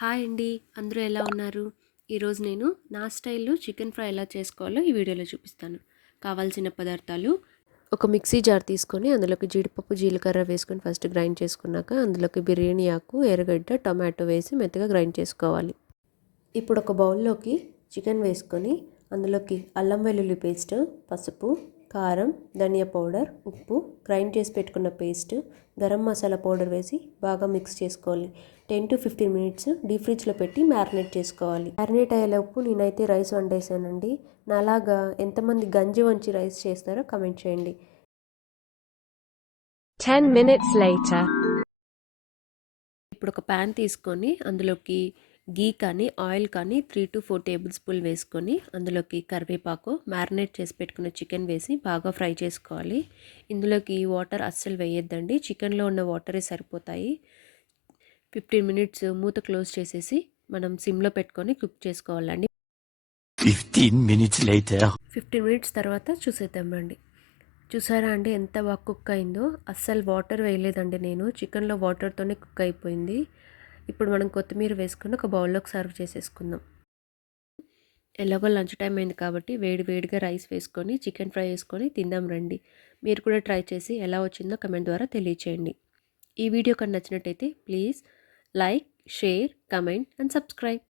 Hi అండి. అందరూ ఎలా ఉన్నారు? ఈరోజు నేను నా స్టైల్లో చికెన్ ఫ్రై ఎలా చేసుకోవాలో ఈ వీడియోలో చూపిస్తాను. కావాల్సిన పదార్థాలు ఒక మిక్సీ జార్ తీసుకొని అందులోకి జీడిపప్పు జీలకర్ర వేసుకొని ఫస్ట్ గ్రైండ్ చేసుకున్నాక అందులోకి బిర్యానీ ఆకు ఎర్రగడ్డ టొమాటో వేసి మెత్తగా గ్రైండ్ చేసుకోవాలి. ఇప్పుడు ఒక బౌల్లోకి చికెన్ వేసుకొని అందులోకి అల్లం వెల్లుల్లి పేస్ట్ పసుపు కారం ధనియా పౌడర్ ఉప్పు గ్రైండ్ చేసి పెట్టుకున్న పేస్ట్ గరం మసాలా పౌడర్ వేసి బాగా మిక్స్ చేసుకోవాలి. Ten to fifteen minutes deep ఫ్రిడ్జ్లో పెట్టి మ్యారినేట్ చేసుకోవాలి. మ్యారినేట్ అయ్యేలోపు నేనైతే రైస్ వండేసానండి. నాలాగా ఎంతమంది గంజి వంచి రైస్ చేస్తారో కమెంట్ చేయండి. 10 minutes later. ఇప్పుడు ఒక ప్యాన్ తీసుకొని అందులోకి గీ కానీ ఆయిల్ కానీ three to four tablespoon వేసుకొని అందులోకి కరివేపాకు మ్యారినేట్ చేసి పెట్టుకున్న చికెన్ వేసి బాగా ఫ్రై చేసుకోవాలి. ఇందులోకి వాటర్ అస్సలు వేయొద్దండి. చికెన్లో ఉన్న వాటరే సరిపోతాయి. ఫిఫ్టీన్ మినిట్స్ మూత క్లోజ్ చేసేసి మనం సిమ్లో పెట్టుకొని కుక్ చేసుకోవాలండి. 15 minutes later. ఫిఫ్టీన్ మినిట్స్ తర్వాత చూసేద్దాం రండి. చూసారా అండి ఎంత బాగా కుక్ అయిందో? అస్సలు వాటర్ వేయలేదండి నేను. చికెన్లో వాటర్తోనే కుక్ అయిపోయింది. ఇప్పుడు మనం కొత్తిమీర వేసుకుని ఒక బౌల్లోకి సర్వ్ చేసేసుకుందాం. ఎలాగో లంచ్ టైం అయింది కాబట్టి వేడి వేడిగా రైస్ వేసుకొని చికెన్ ఫ్రై వేసుకొని తిందాం రండి. మీరు కూడా ట్రై చేసి ఎలా వచ్చిందో కమెంట్ ద్వారా తెలియచేయండి. ఈ వీడియో కన్నా నచ్చినట్టయితే please like share comment and subscribe.